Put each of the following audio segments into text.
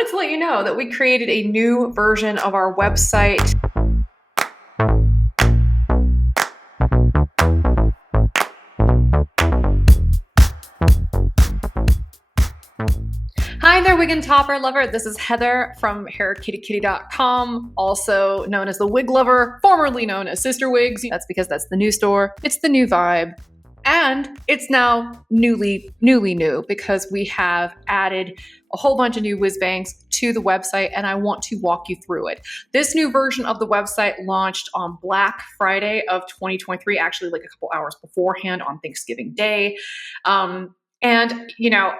wanted to let you know that we created a new version of our website. Hi there, wig and topper lover. This is Heather from HairKittyKitty.com, also known as the Wig Lover, formerly known as CysterWigs. That's because that's the new store. It's the new vibe. And it's now newly new because we have added a whole bunch of new whiz bangs to the website, and I want to walk you through it. This new version of the website launched on Black Friday of 2023, actually like a couple hours beforehand on Thanksgiving Day. And you know,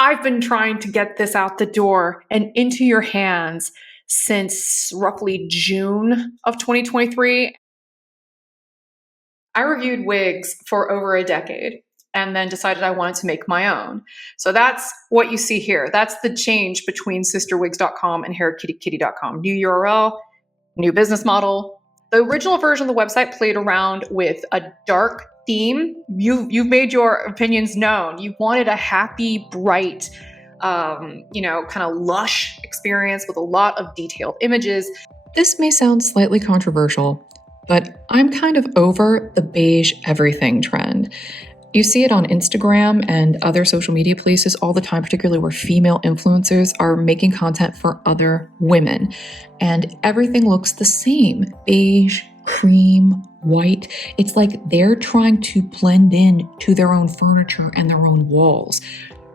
I've been trying to get this out the door and into your hands since roughly June of 2023. I reviewed wigs for over a decade and then decided I wanted to make my own. So that's what you see here. That's the change between CysterWigs.com and HairKittyKitty.com. New URL, new business model. The original version of the website played around with a dark theme. You've made your opinions known. You wanted a happy, bright, kind of lush experience with a lot of detailed images. This may sound slightly controversial, but I'm kind of over the beige everything trend. You see it on Instagram and other social media places all the time, particularly where female influencers are making content for other women. And everything looks the same: beige, cream, white. It's like they're trying to blend in to their own furniture and their own walls.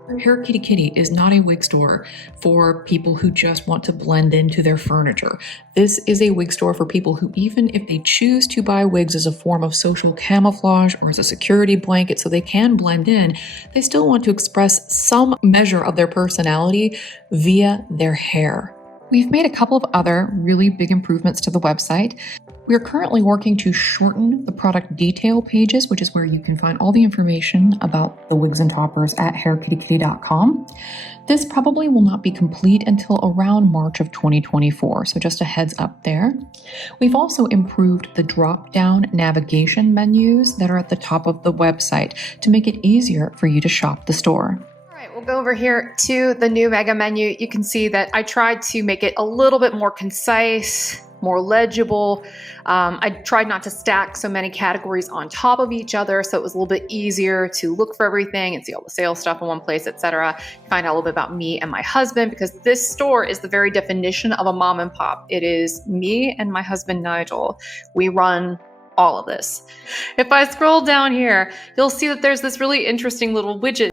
HairKittyKitty is not a wig store for people who just want to blend into their furniture. This is a wig store for people who, even if they choose to buy wigs as a form of social camouflage or as a security blanket so they can blend in, they still want to express some measure of their personality via their hair. We've made a couple of other really big improvements to the website. We are currently working to shorten the product detail pages, which is where you can find all the information about the wigs and toppers at HairKittyKitty.com. This probably will not be complete until around March of 2024, so just a heads up there. We've also improved the drop-down navigation menus that are at the top of the website to make it easier for you to shop the store. We'll go over here to the new mega menu. You can see that I tried to make it a little bit more concise, more legible. I tried not to stack so many categories on top of each other, so it was a little bit easier to look for everything and see all the sales stuff in one place, etc. Find out a little bit about me and my husband, because this store is the very definition of a mom and pop. It is me and my husband, Nigel. We run all of this. If I scroll down here, you'll see that there's this really interesting little widget.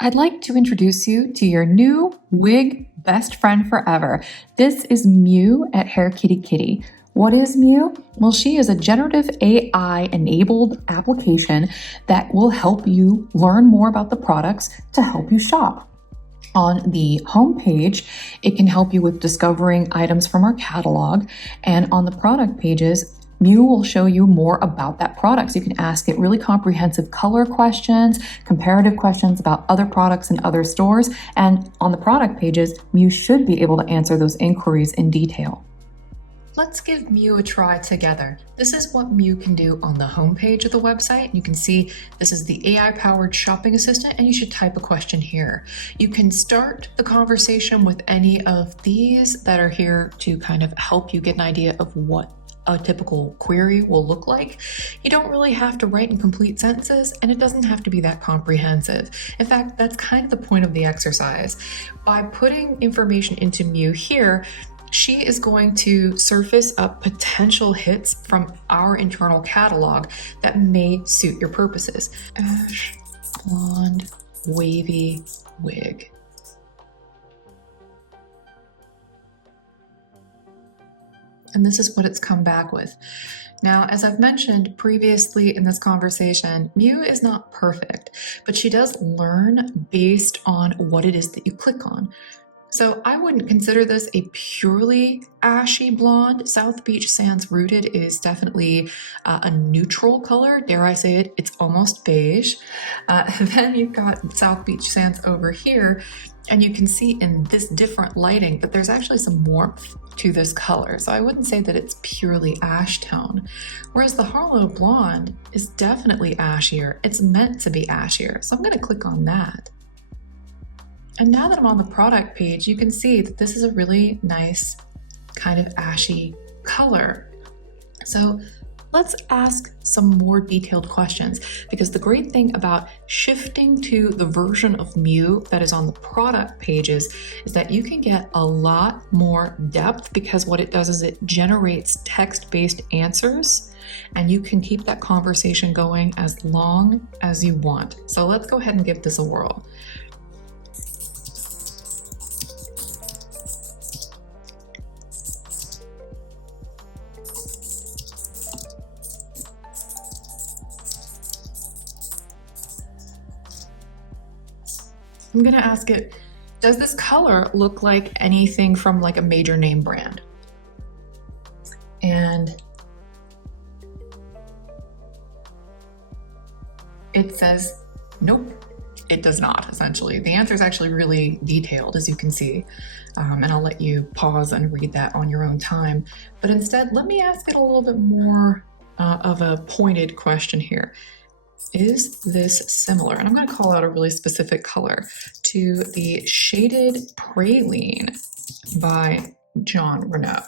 I'd like to introduce you to your new wig best friend forever. This is Mew at HairKittyKitty. What is Mew? Well, she is a generative AI enabled application that will help you learn more about the products to help you shop. On the homepage, it can help you with discovering items from our catalog, and on the product pages, Mew will show you more about that product. So you can ask it really comprehensive color questions, comparative questions about other products in other stores. And on the product pages, Mew should be able to answer those inquiries in detail. Let's give Mew a try together. This is what Mew can do on the homepage of the website. You can see this is the AI-powered shopping assistant, and you should type a question here. You can start the conversation with any of these that are here to kind of help you get an idea of what a typical query will look like. You don't really have to write in complete sentences, and it doesn't have to be that comprehensive. In fact, that's kind of the point of the exercise. By putting information into Mew here, she is going to surface up potential hits from our internal catalog that may suit your purposes. Ash blonde wavy wig. And this is what it's come back with. Now, as I've mentioned previously in this conversation, Mew is not perfect, but she does learn based on what it is that you click on. So I wouldn't consider this a purely ashy blonde. South Beach Sands Rooted is definitely a neutral color. Dare I say it, it's almost beige. Then you've got South Beach Sands over here, and you can see in this different lighting that there's actually some warmth to this color. So I wouldn't say that it's purely ash tone. Whereas the Harlow Blonde is definitely ashier. It's meant to be ashier. So I'm gonna click on that. And now that I'm on the product page, you can see that this is a really nice kind of ashy color. So let's ask some more detailed questions, because the great thing about shifting to the version of Mew that is on the product pages is that you can get a lot more depth, because what it does is it generates text-based answers, and you can keep that conversation going as long as you want. So let's go ahead and give this a whirl. I'm gonna ask it, does this color look like anything from like a major name brand? And it says, nope, it does not, essentially. The answer is actually really detailed, as you can see, and I'll let you pause and read that on your own time. But instead, let me ask it a little bit more of a pointed question here. Is this similar? And I'm going to call out a really specific color to the Shaded Praline by Jon Renau.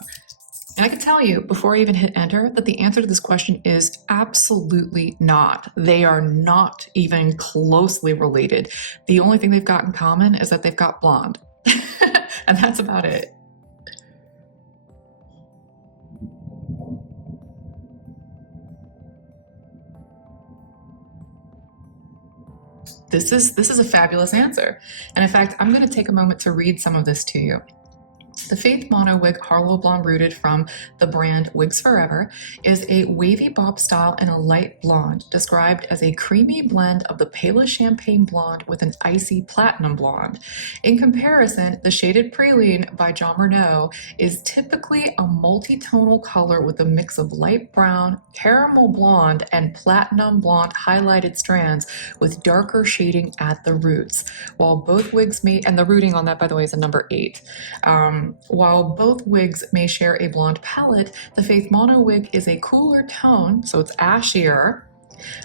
And I can tell you before I even hit enter that the answer to this question is absolutely not. They are not even closely related. The only thing they've got in common is that they've got blonde. And that's about it. This is a fabulous answer. And in fact, I'm going to take a moment to read some of this to you. The Faith Mono Wig Harlow Blonde Rooted from the brand Wigs Forever is a wavy bob style in a light blonde, described as a creamy blend of the palest champagne blonde with an icy platinum blonde. In comparison, the Shaded Praline by Jon Renau is typically a multi-tonal color with a mix of light brown, caramel blonde, and platinum blonde highlighted strands with darker shading at the roots. While both wigs may, and the rooting on that, by the way, is a number 8. While both wigs may share a blonde palette, the Faith Mono wig is a cooler tone, so it's ashier,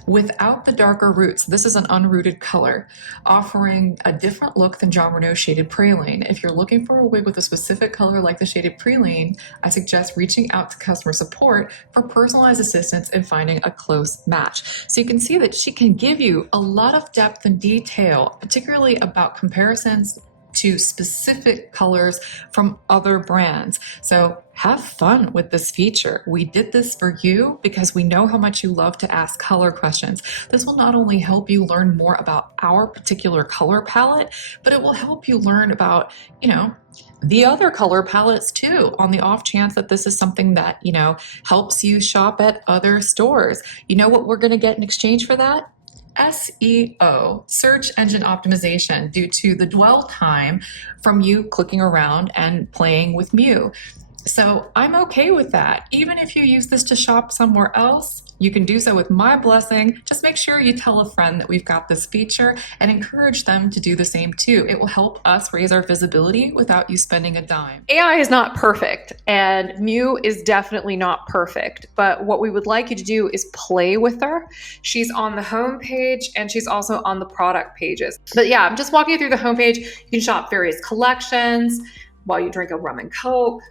without the darker roots. This is an unrooted color, offering a different look than Jon Renau's Shaded Praline. If you're looking for a wig with a specific color like the Shaded Praline, I suggest reaching out to customer support for personalized assistance in finding a close match. So you can see that she can give you a lot of depth and detail, particularly about comparisons to specific colors from other brands. So have fun with this feature. We did this for you because we know how much you love to ask color questions. This will not only help you learn more about our particular color palette, but it will help you learn about, the other color palettes too, on the off chance that this is something that, helps you shop at other stores. You know what we're going to get in exchange for that? SEO, search engine optimization, due to the dwell time from you clicking around and playing with Mew. So I'm okay with that. Even if you use this to shop somewhere else, you can do so with my blessing. Just make sure you tell a friend that we've got this feature and encourage them to do the same too. It will help us raise our visibility without you spending a dime. AI is not perfect, and Mew is definitely not perfect, but what we would like you to do is play with her. She's on the home page and she's also on the product pages. But yeah, I'm just walking you through the home page. You can shop various collections while you drink a rum and coke.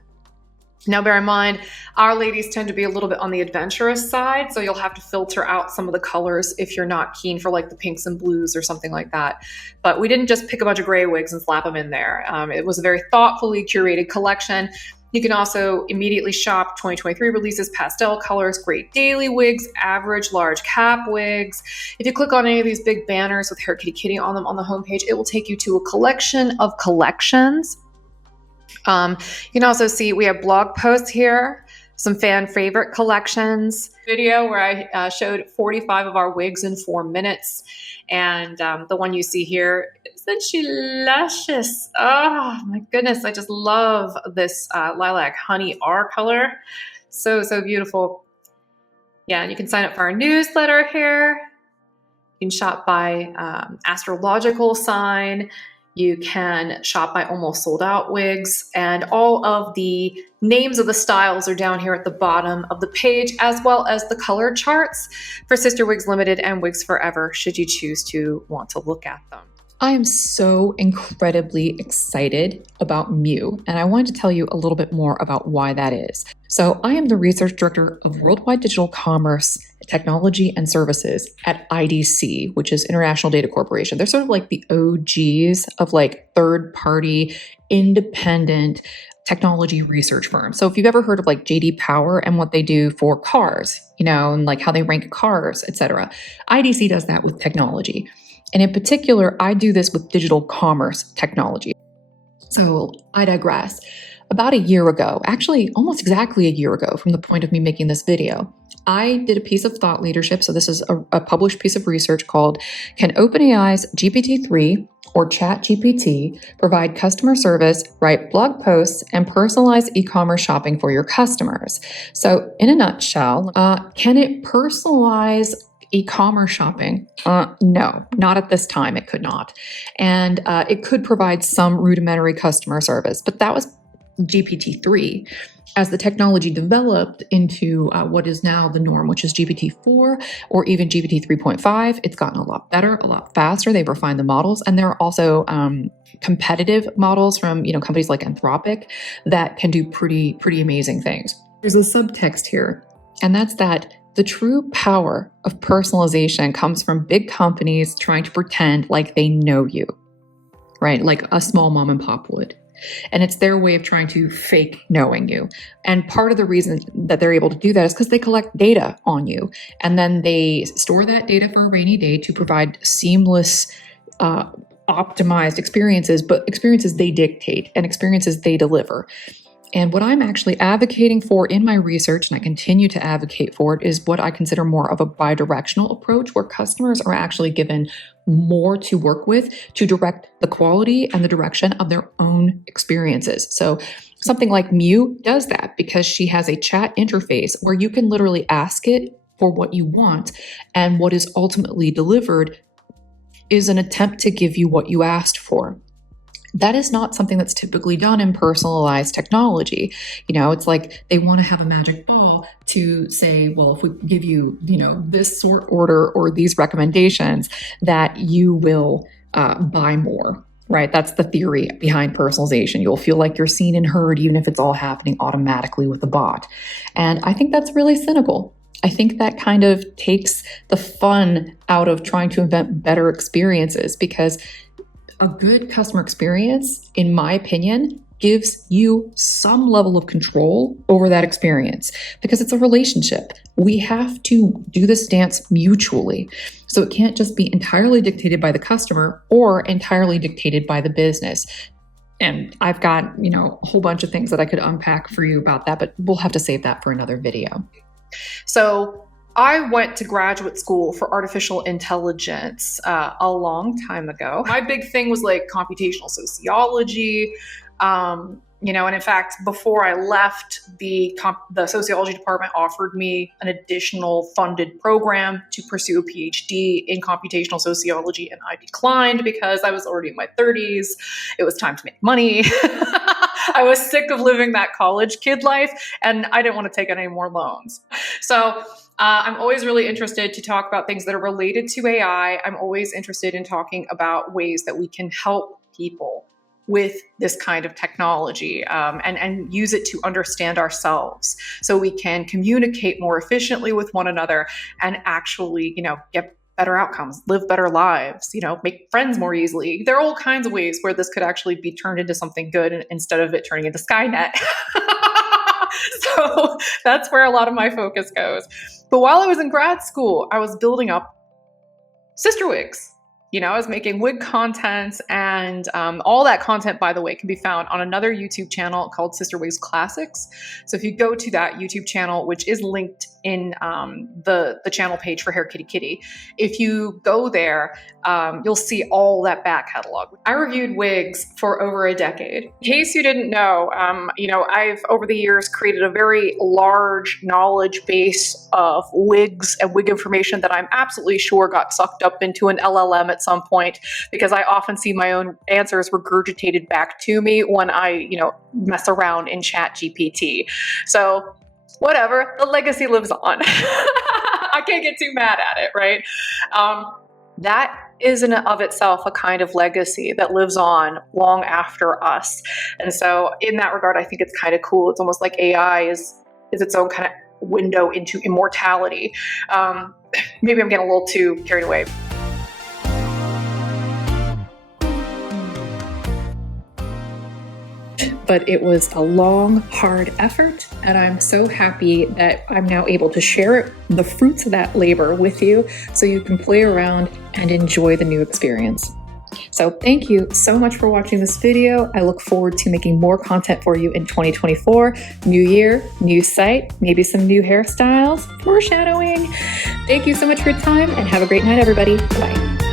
Now, bear in mind, our ladies tend to be a little bit on the adventurous side, so you'll have to filter out some of the colors if you're not keen for like the pinks and blues or something like that. But we didn't just pick a bunch of gray wigs and slap them in there. It was a very thoughtfully curated collection. You can also immediately shop 2023 releases, pastel colors, great daily wigs, average large cap wigs. If you click on any of these big banners with HairKittyKitty on them on the homepage, it will take you to a collection of collections. You can also see we have blog posts here, some fan favorite collections, video where I showed 45 of our wigs in 4 minutes. And the one you see here, isn't she luscious? Oh my goodness, I just love this lilac honey R color. So beautiful. Yeah, and you can sign up for our newsletter here. You can shop by astrological sign. You can shop by almost sold out wigs, and all of the names of the styles are down here at the bottom of the page, as well as the color charts for CysterWigs Limited and Wigs Forever, should you choose to want to look at them. I am so incredibly excited about Mew, and I wanted to tell you a little bit more about why that is. So, I am the research director of worldwide digital commerce, technology, and services at IDC, which is International Data Corporation. They're sort of like the OGs of like third party, independent technology research firms. So, if you've ever heard of like JD Power and what they do for cars, and like how they rank cars, etc., IDC does that with technology. And in particular, I do this with digital commerce technology. So I digress. About a year ago, actually almost exactly a year ago from the point of me making this video, I did a piece of thought leadership. So this is a published piece of research called Can OpenAI's GPT-3 or ChatGPT provide customer service, write blog posts, and personalize e-commerce shopping for your customers? So in a nutshell, can it personalize e-commerce shopping? No, not at this time. It could not. And it could provide some rudimentary customer service, but that was GPT-3. As the technology developed into what is now the norm, which is GPT-4 or even GPT 3.5, it's gotten a lot better, a lot faster. They've refined the models, and there are also competitive models from companies like Anthropic that can do pretty amazing things. There's a subtext here, and that's that the true power of personalization comes from big companies trying to pretend like they know you, right? Like a small mom and pop would. And it's their way of trying to fake knowing you. And part of the reason that they're able to do that is because they collect data on you. And then they store that data for a rainy day to provide seamless, optimized experiences, but experiences they dictate and experiences they deliver. And what I'm actually advocating for in my research, and I continue to advocate for it, is what I consider more of a bidirectional approach where customers are actually given more to work with to direct the quality and the direction of their own experiences. So something like Mew does that because she has a chat interface where you can literally ask it for what you want, and what is ultimately delivered is an attempt to give you what you asked for. That is not something that's typically done in personalized technology. It's like they want to have a magic ball to say, well, if we give you, this sort order or these recommendations, that you will buy more, right? That's the theory behind personalization. You'll feel like you're seen and heard, even if it's all happening automatically with the bot. And I think that's really cynical. I think that kind of takes the fun out of trying to invent better experiences, because a good customer experience, in my opinion, gives you some level of control over that experience because it's a relationship. We have to do this dance mutually. So it can't just be entirely dictated by the customer or entirely dictated by the business. And I've got, a whole bunch of things that I could unpack for you about that, but we'll have to save that for another video. So I went to graduate school for artificial intelligence a long time ago. My big thing was like computational sociology, and in fact, before I left, the sociology department offered me an additional funded program to pursue a PhD in computational sociology, and I declined because I was already in my 30s. It was time to make money. I was sick of living that college kid life, and I didn't want to take out any more loans. So I'm always really interested to talk about things that are related to AI. I'm always interested in talking about ways that we can help people with this kind of technology and use it to understand ourselves so we can communicate more efficiently with one another and actually, get better outcomes, live better lives, make friends more easily. There are all kinds of ways where this could actually be turned into something good instead of it turning into Skynet. So that's where a lot of my focus goes. But while I was in grad school, I was building up CysterWigs. I was making wig content, and all that content, by the way, can be found on another YouTube channel called CysterWigs Classics. So if you go to that YouTube channel, which is linked in the channel page for HairKittyKitty, if you go there, you'll see all that back catalog. I reviewed wigs for over a decade. In case you didn't know, I've over the years created a very large knowledge base of wigs and wig information that I'm absolutely sure got sucked up into an LLM at some point, because I often see my own answers regurgitated back to me when I, mess around in ChatGPT. So whatever, the legacy lives on. I can't get too mad at it, right? That is in and of itself a kind of legacy that lives on long after us. And so in that regard, I think it's kind of cool. It's almost like AI is its own kind of window into immortality. Maybe I'm getting a little too carried away. But it was a long, hard effort, and I'm so happy that I'm now able to share the fruits of that labor with you so you can play around and enjoy the new experience. So thank you so much for watching this video. I look forward to making more content for you in 2024. New year, new site, maybe some new hairstyles, foreshadowing. Thank you so much for your time and have a great night, everybody. Bye.